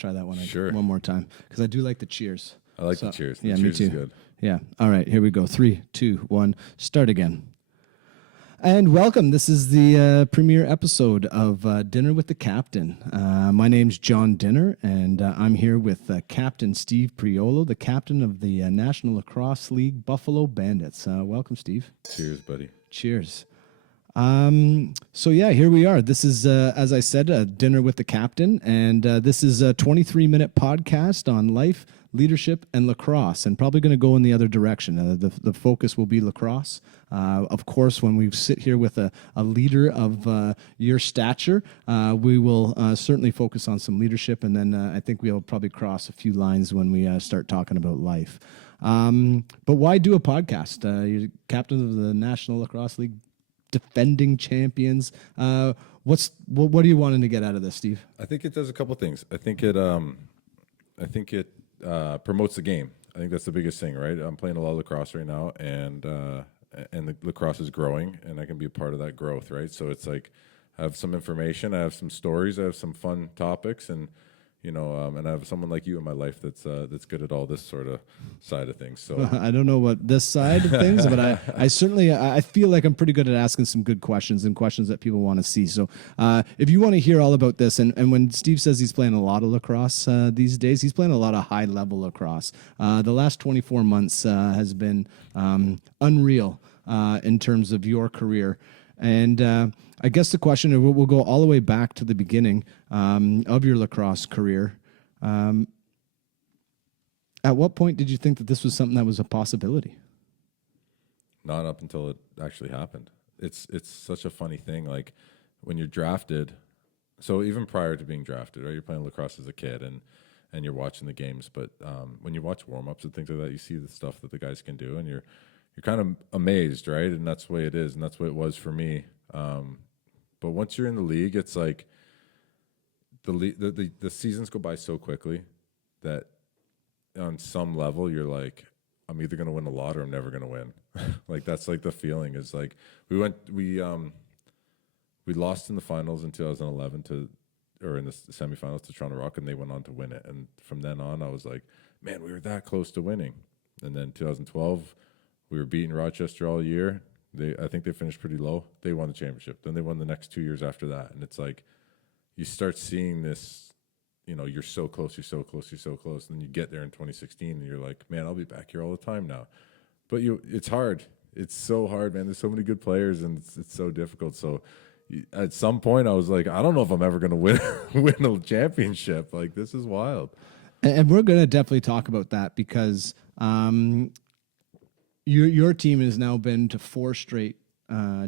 Try that one Sure. one more time because I do like the cheers. I like the cheers. The yeah, cheers me too. is good. Yeah. All right, here we go. 3, 2, 1. Start again. And welcome. This is the premiere episode of Dinner with the Captain. My name's John Dinner, and I'm here with Captain Steve Priolo, the captain of the National Lacrosse League Buffalo Bandits. Welcome, Steve. Cheers, buddy. Cheers. So yeah, here we are. This is, as I said, a Dinner with the Captain, and this is a 23-minute podcast on life, leadership, and lacrosse, and probably going to go in the other direction. The focus will be lacrosse. Of course, when we sit here with a leader of your stature, we will certainly focus on some leadership, and then I think we'll probably cross a few lines when we start talking about life. But why do a podcast? You're captain of the National Lacrosse League, defending champions. What are you wanting to get out of this, Steve? I think it does a couple things. I think it promotes the game. I think that's the biggest thing, right? I'm playing a lot of lacrosse right now, and the lacrosse is growing, and I can be a part of that growth, right? So it's like I have some information, I have some stories, I have some fun topics, and and I have someone like you in my life that's good at all this sort of side of things. So I don't know what this side of things, but I certainly I feel like I'm pretty good at asking some good questions and questions that people want to see. So if you want to hear all about this, and when Steve says he's playing a lot of lacrosse these days, he's playing a lot of high level lacrosse. The last 24 months has been unreal in terms of your career. And I guess the question, we'll go all the way back to the beginning of your lacrosse career. At what point did you think that this was something that was a possibility? not up until it actually happened. It's such a funny thing. Like when you're drafted, so even prior to being drafted, right? You're playing lacrosse as a kid and you're watching the games. But when you watch warm-ups and things like that, you see the stuff that the guys can do, and you're kind of amazed, right? And that's the way it is, and that's the way it was for me. But once you're in the league, it's like the seasons go by so quickly that on some level you're like, I'm either going to win a lot or I'm never going to win. Like that's like the feeling is like we lost in the finals in 2011 or in the semifinals to Toronto Rock, and they went on to win it. And from then on, I was like, man, we were that close to winning. And then 2012, we were beating Rochester all year. I think they finished pretty low. They won the championship. Then they won the next 2 years after that. And it's like you start seeing this, you're so close, you're so close, you're so close. And then you get there in 2016 and you're like, man, I'll be back here all the time now. But it's hard. It's so hard, man. There's so many good players and it's so difficult. So at some point I was like, I don't know if I'm ever going to win a championship. Like this is wild. And we're going to definitely talk about that because your team has now been to 4 straight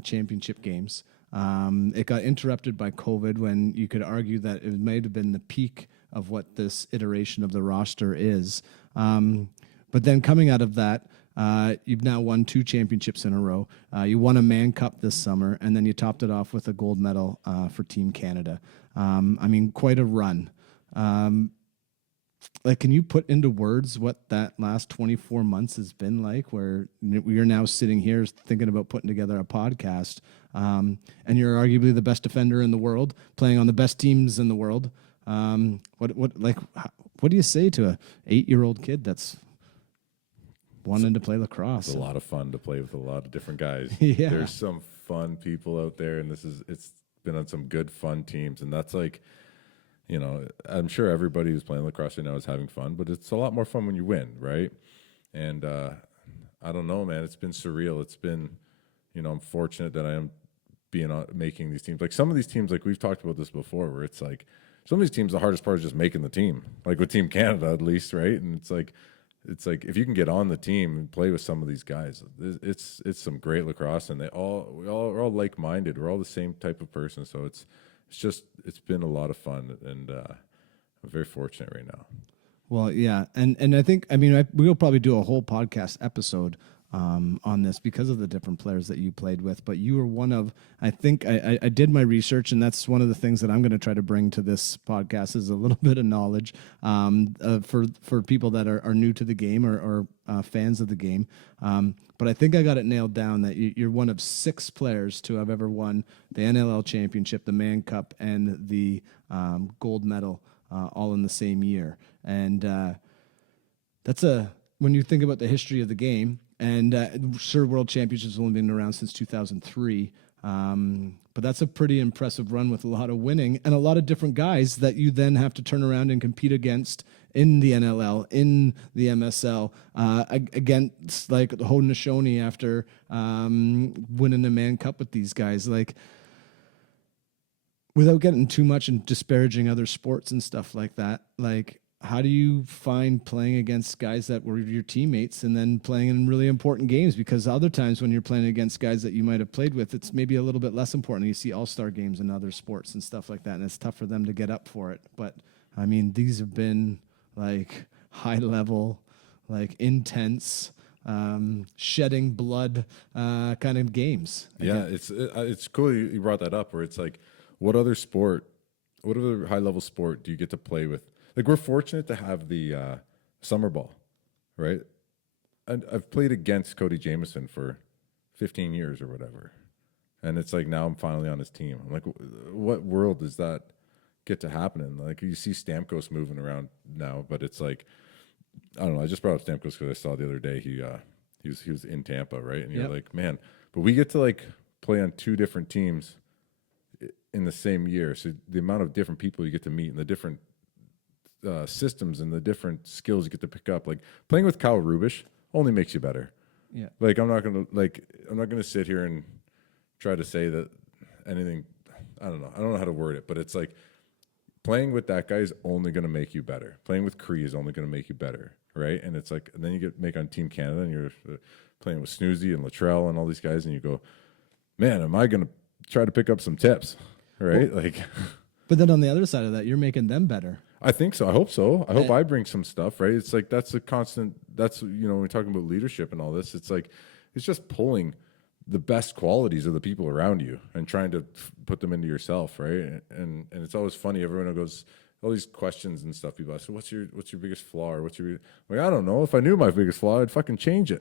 championship games. It got interrupted by COVID when you could argue that it might have been the peak of what this iteration of the roster is. But then coming out of that, you've now won 2 championships in a row. You won a Mann Cup this summer, and then you topped it off with a gold medal for Team Canada. Quite a run. Can you put into words what that last 24 months has been like, where you're now sitting here thinking about putting together a podcast, and you're arguably the best defender in the world, playing on the best teams in the world. What do you say to a 8-year-old kid that's wanting to play lacrosse? It's a lot of fun to play with a lot of different guys. Yeah. There's some fun people out there, and it's been on some good fun teams, and that's like, I'm sure everybody who's playing lacrosse right now is having fun, but it's a lot more fun when you win, right? And I don't know, man. It's been surreal. It's been, I'm fortunate that I am making these teams. Like some of these teams, like we've talked about this before, where it's like some of these teams, the hardest part is just making the team. Like with Team Canada, at least, right? And it's like if you can get on the team and play with some of these guys, it's some great lacrosse, and we're all like-minded. We're all the same type of person, so it's been a lot of fun, and I'm very fortunate right now. Well, yeah, and I think we'll probably do a whole podcast episode on this because of the different players that you played with. But you were one of, I think I did my research, and that's one of the things that I'm going to try to bring to this podcast is a little bit of knowledge for people that are new to the game or fans of the game. But I think I got it nailed down that you're one of 6 players to have ever won the NLL championship, the Mann Cup, and the gold medal all in the same year. And when you think about the history of the game, and sure, World Championships have only been around since 2003. But that's a pretty impressive run with a lot of winning and a lot of different guys that you then have to turn around and compete against in the NLL, in the MSL, against like Haudenosaunee after winning the Mann Cup with these guys. Like, without getting too much and disparaging other sports and stuff like that, like, how do you find playing against guys that were your teammates and then playing in really important games? Because other times when you're playing against guys that you might have played with, it's maybe a little bit less important. You see all-star games in other sports and stuff like that, and it's tough for them to get up for it. But, I mean, these have been, like, high-level, like, intense, shedding blood kind of games. Yeah, it's cool you brought that up, where it's like, what other high-level sport do you get to play with? Like, we're fortunate to have the summer ball, right? And I've played against Cody Jamieson for 15 years or whatever. And it's like, now I'm finally on his team. I'm like, what world does that get to happen in? Like, you see Stamkos moving around now, but it's like, I don't know. I just brought up Stamkos because I saw the other day he was in Tampa, right? And you're like, man, but we get to like play on two different teams in the same year. So the amount of different people you get to meet and the different systems and the different skills you get to pick up, like playing with Kyle Rubish only makes you better. Yeah. Like, I'm not gonna sit here and try to say that anything. I don't know how to word it, but it's like playing with that guy is only gonna make you better. Playing with Cree is only gonna make you better, right? And it's like, and then you make on Team Canada, and you're playing with Snoozy and Latrell and all these guys, and you go, man, am I gonna try to pick up some tips, right? Well, like, but then on the other side of that, you're making them better. I think so. I hope so. I hope I bring some stuff, right? It's like, that's a constant, when we're talking about leadership and all this, it's like, it's just pulling the best qualities of the people around you and trying to put them into yourself, right? And it's always funny. Everyone goes, all these questions and stuff. People ask, so what's your biggest flaw? Or like, I don't know. If I knew my biggest flaw, I'd fucking change it.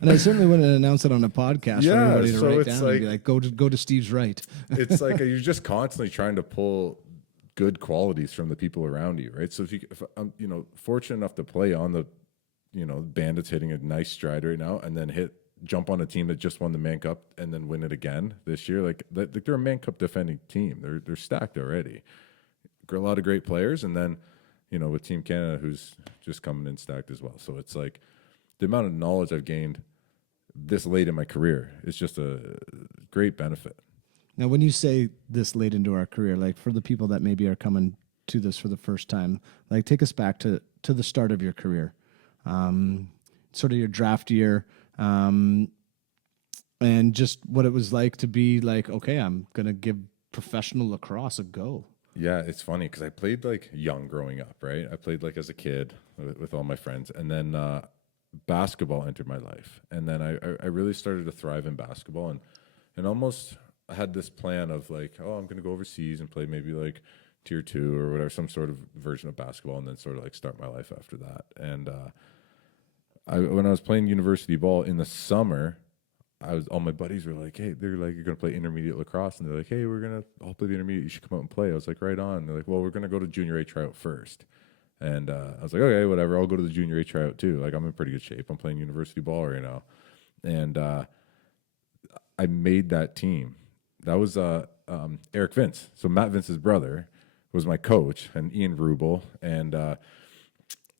And I certainly wouldn't announce it on a podcast for everybody to write down like, and be like, go to Steve's right. It's like, you're just constantly trying to pull good qualities from the people around you, right? So if I'm, fortunate enough to play on the, Bandits hitting a nice stride right now, and then jump on a team that just won the Mann Cup and then win it again this year, like they're a Mann Cup defending team. They're stacked already. A lot of great players, and then, with Team Canada, who's just coming in stacked as well. So it's like the amount of knowledge I've gained this late in my career is just a great benefit. Now, when you say this late into our career, like for the people that maybe are coming to this for the first time, like take us back to the start of your career, sort of your draft year, and just what it was like to be like, okay, I'm going to give professional lacrosse a go. Yeah, it's funny because I played like young growing up, right? I played like as a kid with all my friends, and then basketball entered my life, and then I really started to thrive in basketball, and almost I had this plan of like, oh, I'm going to go overseas and play maybe like tier 2 or whatever, some sort of version of basketball, and then sort of like start my life after that. And when I was playing university ball in the summer, all my buddies were like, hey, they're like, you're going to play intermediate lacrosse. And they're like, hey, we're going to all play the intermediate. You should come out and play. I was like, right on. They're like, well, we're going to go to junior A tryout first. And I was like, okay, whatever. I'll go to the junior A tryout too. Like, I'm in pretty good shape. I'm playing university ball right now. And I made that team. That was Eric Vince. So Matt Vince's brother was my coach, and Ian Rubel, and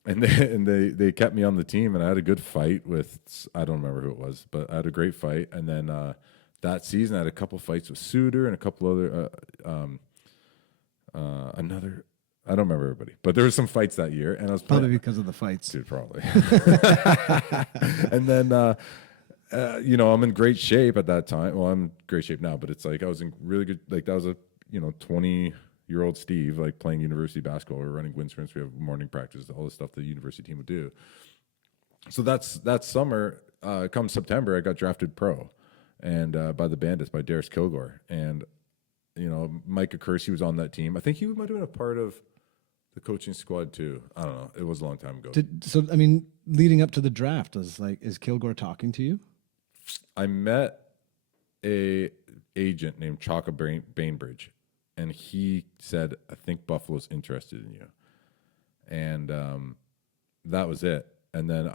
they kept me on the team, and I had a good fight with, I don't remember who it was, but I had a great fight. And then that season I had a couple fights with Suter and a couple other another, I don't remember everybody, but there were some fights that year, and I was probably because of the fights. Dude, probably. And then I'm in great shape at that time. Well, I'm in great shape now, but it's like I was in really good, like that was a 20-year-old Steve, like playing university basketball. We're running wind sprints, we have morning practice, all the stuff the university team would do. So that summer, come September, I got drafted pro, and by the Bandits, by Darius Kilgore, and Micah Kersey was on that team. I think he might have been a part of the coaching squad too. I don't know. It was a long time ago. So I mean, leading up to the draft, is Kilgore talking to you? I met a agent named Chaka Bainbridge, and he said, I think Buffalo's interested in you. And that was it. And then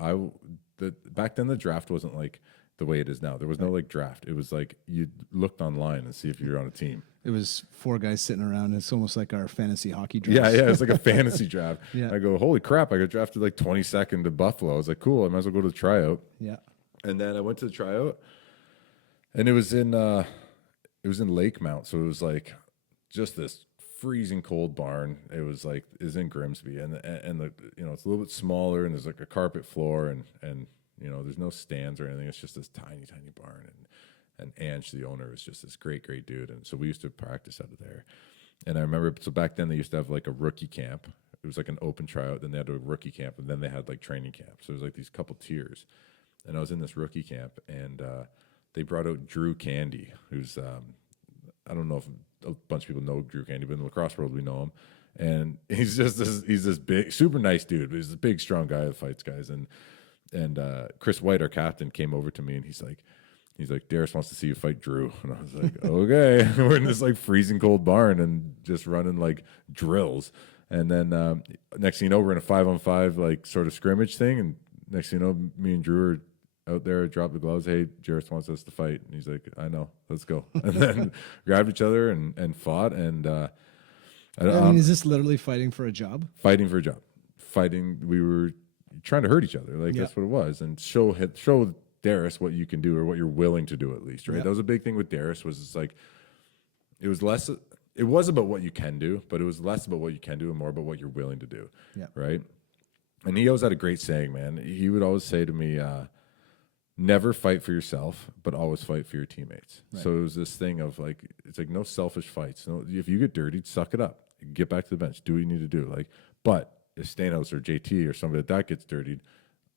back then the draft wasn't like the way it is now. There was no like draft. It was like you looked online and see if you're on a team. It was 4 guys sitting around. It's almost like our fantasy hockey draft. Yeah, it's like a fantasy draft. Yeah. I go, holy crap! I got drafted like 22nd to Buffalo. I was like, cool. I might as well go to the tryout. Yeah. And then I went to the tryout, and it was in Lake Mount, so it was like just this freezing cold barn. It was in Grimsby, and the it's a little bit smaller, and there's like a carpet floor, and there's no stands or anything. It's just this tiny barn, and Ange, the owner, is just this great dude, and so we used to practice out of there. And I remember, so back then they used to have like a rookie camp. It was like an open tryout, then they had a rookie camp, and then they had like training camp. So it was like these couple tiers. And I was in this rookie camp, and they brought out Drew Candy, who's I don't know if a bunch of people know Drew Candy, but in the lacrosse world we know him. And he's this big, super nice dude, but he's a big, strong guy that fights guys. And Chris White, our captain, came over to me, and he's like, Darius wants to see you fight Drew. And I was like, okay. We're in this like freezing cold barn and just running like drills. And then next thing you know, we're in a 5-on-5 like sort of scrimmage thing. And next thing you know, me and Drew are out there, drop the gloves. Hey, Darius wants us to fight. And he's like, I know, let's go. And then grabbed each other and fought. And is this literally fighting for a job? Fighting for a job. We were trying to hurt each other. Like that's what it was. And show Darius what you can do, or what you're willing to do, at least, right? Yeah. That was a big thing with Darius. It was about what you can do, but it was less about what you can do and more about what you're willing to do. Yeah. Right. And he always had a great saying, man. He would always say to me, never fight for yourself, but always fight for your teammates. Right. So it was this thing of like, it's like no selfish fights. No, if you get dirtied, suck it up, get back to the bench, do what you need to do. Like, but if Stainhouse or JT or somebody that gets dirtied,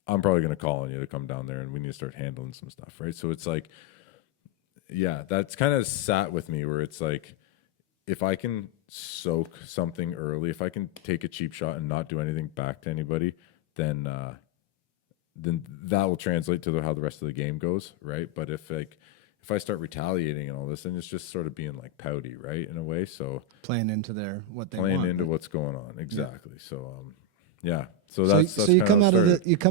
I'm probably going to call on you to come down there, and we need to start handling some stuff, right? So it's like, yeah, that's kind of sat with me, where it's like, if I can soak something early, if I can take a cheap shot and not do anything back to anybody, then that will translate to how the rest of the game goes, right? But if I start retaliating and all this, then it's just sort of being like pouty, right, in a way. So playing into what's going on, exactly. Yeah. So yeah. So you come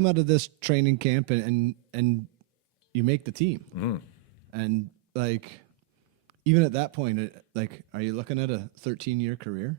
out of this training camp and you make the team, and like even at that point, like, are you looking at a 13-year career?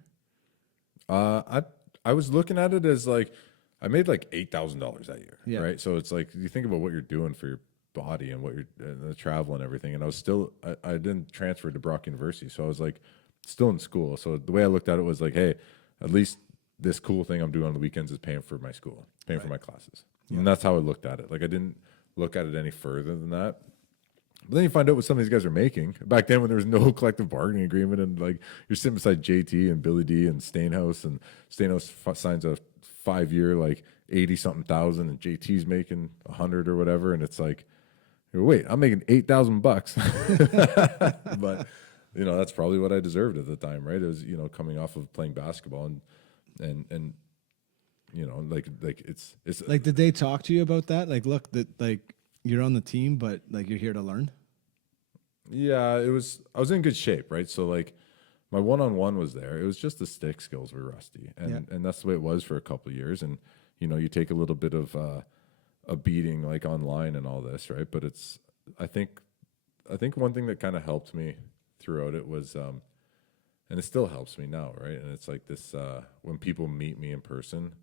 I was looking at it as like I made like $8,000 that year, right? So it's like you think about what you're doing for your body and what and the travel and everything. And I was still I didn't transfer to Brock University, so I was like still in school. So the way I looked at it was like, hey, at least this cool thing I'm doing on the weekends is paying for my school, paying for my classes. Yeah. And that's how I looked at it. Like I didn't look at it any further than that. But then you find out what some of these guys are making. Back then when there was no collective bargaining agreement, and like you're sitting beside JT and Billy D and Stainhouse signs a 5-year like 80-something thousand, and JT's making 100 or whatever, and it's like, wait, I'm making $8,000. But that's probably what I deserved at the time, right? It was coming off of playing basketball and like it's like, did they talk to you about that? Like, look, that like you're on the team, but like you're here to learn. Yeah, I was in good shape, right? So like my one-on-one was there. It was just the stick skills were rusty, and that's the way it was for a couple of years. And you take a little bit of a beating like online and all this, right? But I think one thing that kind of helped me throughout it was and it still helps me now, right? And it's like this, when people meet me in person,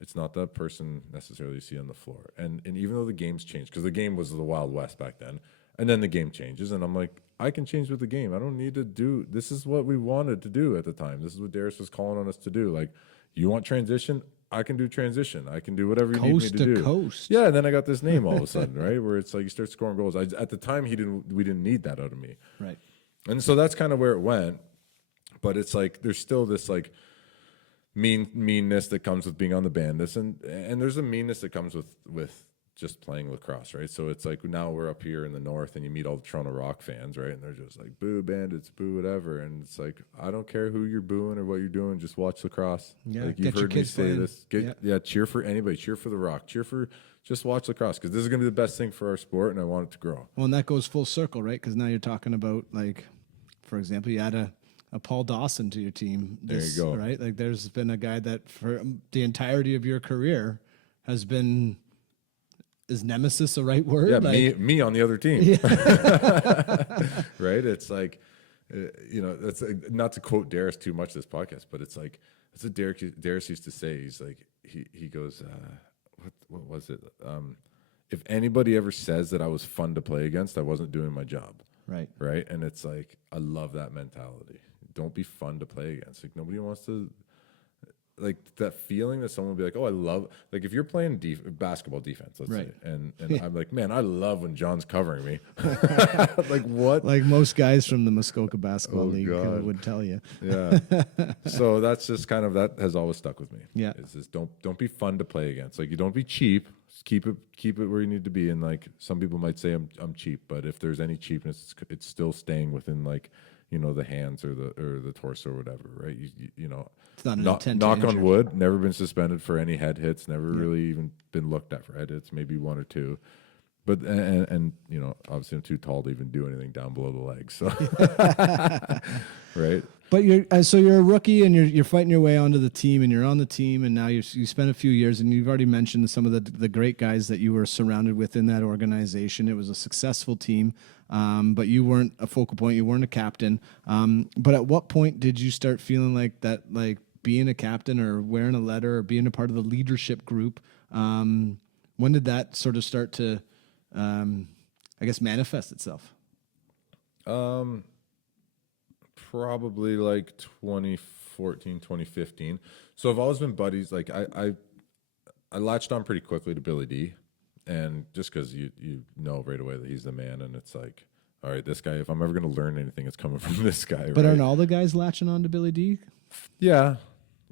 it's not that person necessarily you see on the floor. And even though the game's changed, because the game was the Wild West back then, and then the game changes, and I'm like, I can change with the game. I don't need to do, this is what we wanted to do at the time. This is what Darius was calling on us to do. Like, you want transition? I can do transition. I can do whatever you need me to do. Coast. Yeah, and then I got this name all of a sudden, right? Where it's like you start scoring goals. At the time, we didn't need that out of me. Right. And so that's kind of where it went. But it's like there's still this like meanness that comes with being on the Bandits, and there's a meanness that comes with just playing lacrosse, right? So it's like now we're up here in the north, and you meet all the Toronto Rock fans, right? And they're just like, boo Bandits, boo whatever, and it's like, I don't care who you're booing or what you're doing, just watch lacrosse. Yeah, like you've heard me say this. Cheer for anybody, cheer for the Rock, just watch lacrosse, because this is gonna be the best thing for our sport, and I want it to grow. Well, and that goes full circle, right? Because now you're talking about, like, for example, you had a a Paul Dawson to your team. There you go. Right? Like there's been a guy that for the entirety of your career has been, is nemesis a right word? Yeah, like, me on the other team. Right? It's like, that's not to quote Darius too much this podcast, but it's like that's what Darius used to say. He's like he goes, what was it? If anybody ever says that I was fun to play against, I wasn't doing my job. Right. Right. And it's like, I love that mentality. Don't be fun to play against. Like, nobody wants to, like, that feeling that someone will be like, oh, I love, like, if you're playing basketball defense, let's say, and I'm like, man, I love when John's covering me. Like, what? Like most guys from the Muskoka Basketball League would tell you. Yeah. So that's just kind of, that has always stuck with me. Yeah. It's just don't be fun to play against. Like, you don't be cheap. Just keep it where you need to be. And like, some people might say I'm cheap, but if there's any cheapness, it's still staying within, like, the hands or the torso or whatever, right? You know, it's not an intent to knock injure. on wood, never been suspended for any head hits, never really even been looked at for head hits, maybe one or two. But and obviously I'm too tall to even do anything down below the legs. So right. But you're a rookie and you're fighting your way onto the team, and you're on the team, and now you spent a few years, and you've already mentioned some of the great guys that you were surrounded with in that organization. It was a successful team, but you weren't a focal point, you weren't a captain. But at what point did you start feeling like that, like being a captain or wearing a letter or being a part of the leadership group? When did that sort of start to, I guess, manifest itself? Probably like 2014, 2015. So I've always been buddies. Like I latched on pretty quickly to Billy D, and just because you know right away that he's the man, and it's like, all right, this guy, if I'm ever going to learn anything, it's coming from this guy. But right? aren't all the guys latching on to Billy D? Yeah,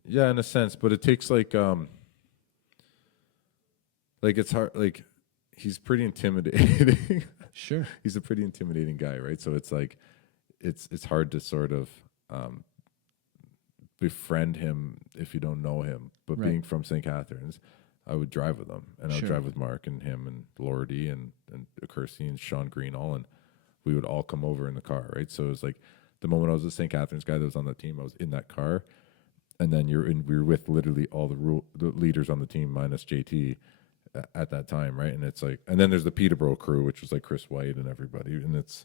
in a sense, but it takes like it's hard. Like, he's pretty intimidating. Sure, he's a pretty intimidating guy, right? So it's like, it's hard to sort of befriend him if you don't know him. But being from St. Catharines, I would drive with him, and I would drive with Mark and him and Lordy and Kersey and Sean Greenall, and we would all come over in the car, right? So it was like the moment I was a St. Catharines guy that was on that team, I was in that car, and then we were with literally all the leaders on the team minus JT at that time, right? And it's like, and then there's the Peterborough crew, which was like Chris White and everybody, and it's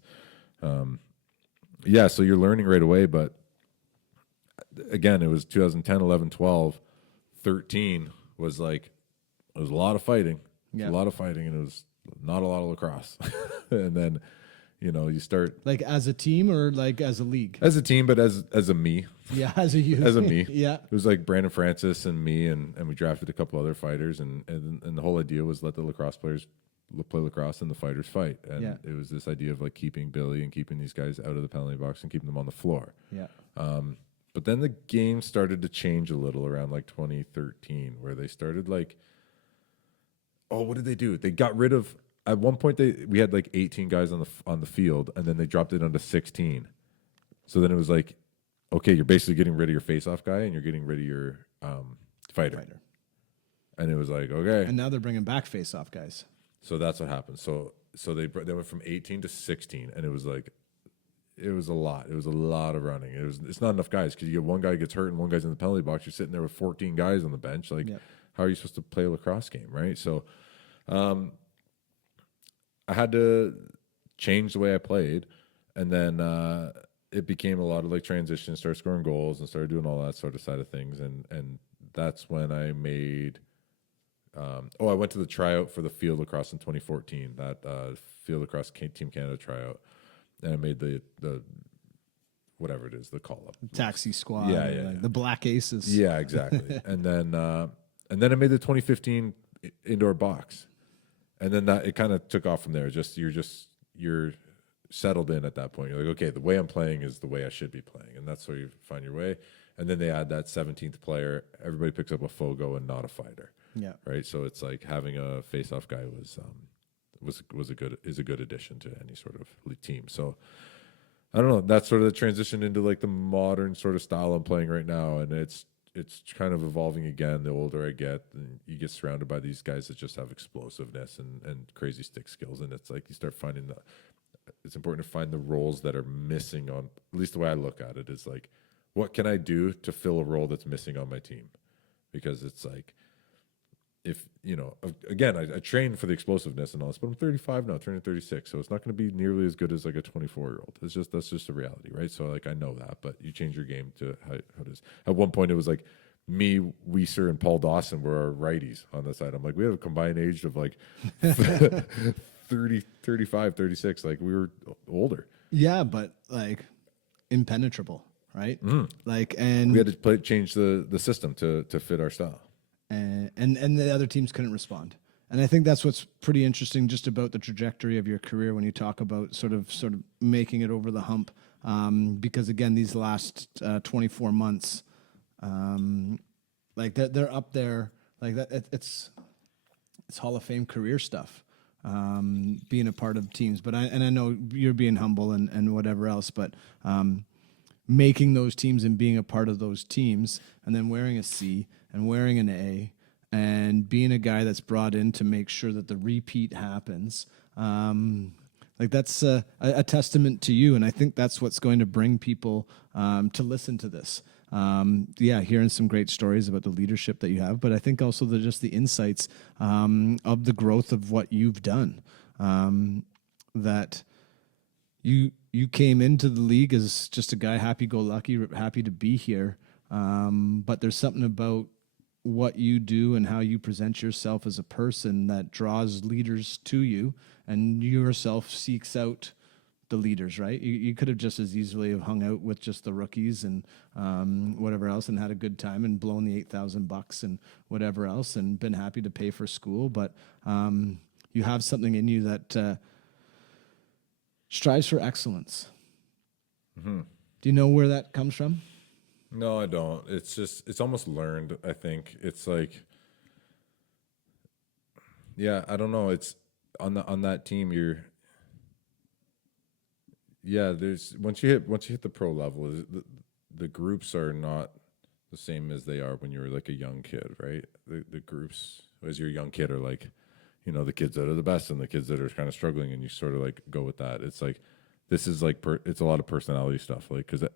so you're learning right away. But again, it was 2010, 11, 12, 13 was like, it was a lot of fighting. It was a lot of fighting, and it was not a lot of lacrosse. And then, you start, like as a team or like as a league? As a team, but as a me. Yeah, as a you. As a me. Yeah. It was like Brandon Francis and me, and we drafted a couple other fighters, and the whole idea was let the lacrosse players play lacrosse and the fighters fight. And it was this idea of like keeping Billy and keeping these guys out of the penalty box and keeping them on the floor. Yeah. But then the game started to change a little around like 2013, where they started like, oh, what did they do? They got rid of, at one point we had like 18 guys on the field, and then they dropped it down to 16. So then it was like, okay, you're basically getting rid of your face-off guy, and you're getting rid of your fighter. And it was like, okay. And now they're bringing back face-off guys. So that's what happened. So they went from 18 to 16, and it was like, it was a lot. It was a lot of running. It's not enough guys, because you get one guy gets hurt and one guy's in the penalty box. You're sitting there with 14 guys on the bench. Like, how are you supposed to play a lacrosse game, right? So, I had to change the way I played, and then it became a lot of like transition, started scoring goals and started doing all that sort of side of things, and that's when I made. I went to the tryout for the field lacrosse in 2014. That field lacrosse Team Canada tryout, and I made the whatever it is, the call up taxi squad. Like the Black Aces. Yeah, exactly. and then I made the 2015 indoor box, and then that it kind of took off from there. You're settled in at that point. You're like, okay, the way I'm playing is the way I should be playing, and that's where you find your way. And then they add that 17th player. Everybody picks up a Fogo and not a fighter. Yeah. Right. So it's like having a face-off guy is a good addition to any sort of team. So I don't know. That's sort of the transition into like the modern sort of style I'm playing right now, and it's kind of evolving again. The older I get, and you get surrounded by these guys that just have explosiveness and crazy stick skills, and it's like you start finding it's important to find the roles that are missing on, at least the way I look at it is like, what can I do to fill a role that's missing on my team? Because it's like, if, again, I train for the explosiveness and all this, but I'm 35 now, turning 36. So it's not going to be nearly as good as like a 24-year-old. That's just a reality, right? So like, I know that, but you change your game to how it is. At one point it was like me, Weiser, and Paul Dawson were our righties on the side. I'm like, we have a combined age of like 30, 35, 36. Like we were older. Yeah, but like impenetrable, right? Like, We and had to change the system to fit our style. and the other teams couldn't respond. And I think that's what's pretty interesting just about the trajectory of your career when you talk about sort of making it over the hump. Because again, these last 24 months, like they're up there, like that. It's Hall of Fame career stuff. Being a part of teams, but I know you're being humble and whatever else, but making those teams and being a part of those teams, and then wearing a C and wearing an A, and being a guy that's brought in to make sure that the repeat happens. Like that's a testament to you, and I think that's what's going to bring people to listen to this. Hearing some great stories about the leadership that you have, but I think also just the insights of the growth of what you've done. That you came into the league as just a guy, happy-go-lucky, happy to be here. But there's something about what you do and how you present yourself as a person that draws leaders to you, and you yourself seeks out the leaders, right? You could have just as easily have hung out with just the rookies and whatever else and had a good time and blown the $8,000 and whatever else and been happy to pay for school. But you have something in you that strives for excellence. Mm-hmm. Do you know where that comes from? No, I don't. It's almost learned, I think. It's like, yeah, I don't know. It's on that team, there's once you hit the pro level, the groups are not the same as they are when you're like a young kid, right? The groups as you're a young kid are like, the kids that are the best and the kids that are kind of struggling, and you sort of like go with that. It's like, this is like, it's a lot of personality stuff, like, because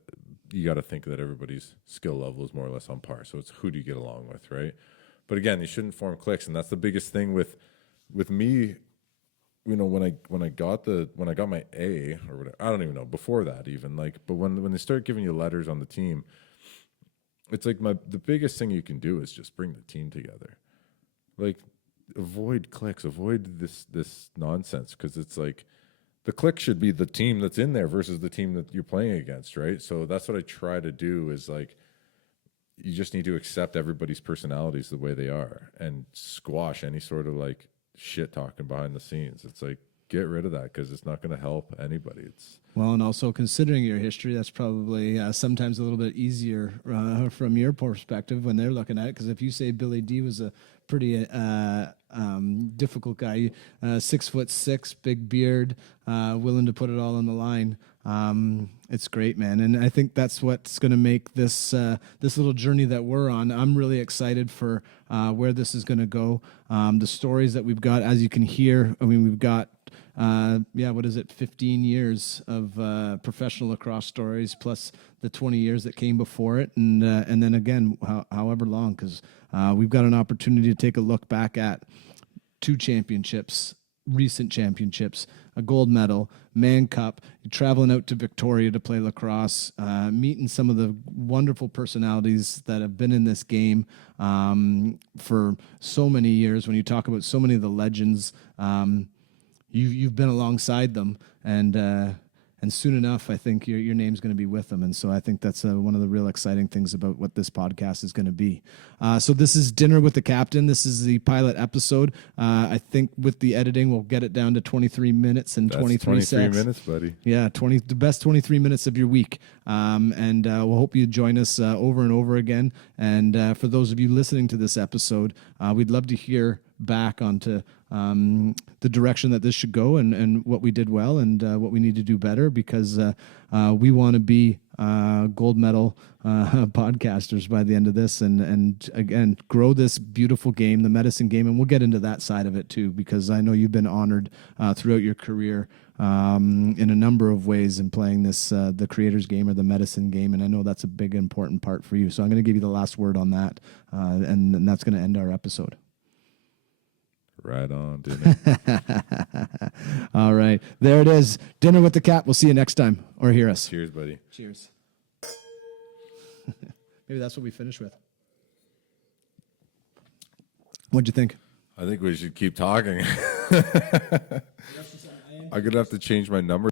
you got to think that everybody's skill level is more or less on par. So it's who do you get along with, right? But again, you shouldn't form cliques, and that's the biggest thing with me. When I got my A or whatever, I don't even know before that even, like, but when they start giving you letters on the team, it's like the biggest thing you can do is just bring the team together. Like, avoid cliques, avoid this nonsense, because it's like the clique should be the team that's in there versus the team that you're playing against, right? So that's what I try to do, is like, you just need to accept everybody's personalities the way they are and squash any sort of like shit talking behind the scenes. It's like, get rid of that, because it's not going to help anybody. Well, and also considering your history, that's probably sometimes a little bit easier from your perspective when they're looking at it. Because if you say Billy D was a pretty difficult guy, 6'6", big beard, willing to put it all on the line, it's great, man. And I think that's what's going to make this little journey that we're on. I'm really excited for where this is going to go. The stories that we've got, as you can hear, I mean, we've got 15 years of professional lacrosse stories, plus the 20 years that came before it, and then again, however long, because we've got an opportunity to take a look back at 2 championships, recent championships, a gold medal, Man Cup, traveling out to Victoria to play lacrosse, meeting some of the wonderful personalities that have been in this game for so many years. When you talk about so many of the legends, you've been alongside them, and soon enough, I think your name's going to be with them. And so I think that's one of the real exciting things about what this podcast is going to be. So this is Dinner with the Captain. This is the pilot episode. I think with the editing, we'll get it down to 23 minutes and 23 seconds. 23 minutes, buddy. Yeah, the best 23 minutes of your week. And we'll hope you join us over and over again. And for those of you listening to this episode, we'd love to hear back onto the direction that this should go, and what we did well, and what we need to do better, because we want to be gold medal podcasters by the end of this, and again, grow this beautiful game, the medicine game. And we'll get into that side of it too, because I know you've been honored throughout your career in a number of ways in playing this, the creator's game or the medicine game. And I know that's a big, important part for you. So I'm going to give you the last word on that. And that's going to end our episode. Right on, dinner. All right. There it is. Dinner with the Cap. We'll see you next time, or hear us. Cheers, buddy. Cheers. Maybe that's what we finish with. What'd you think? I think we should keep talking. I'm going to have to change my number.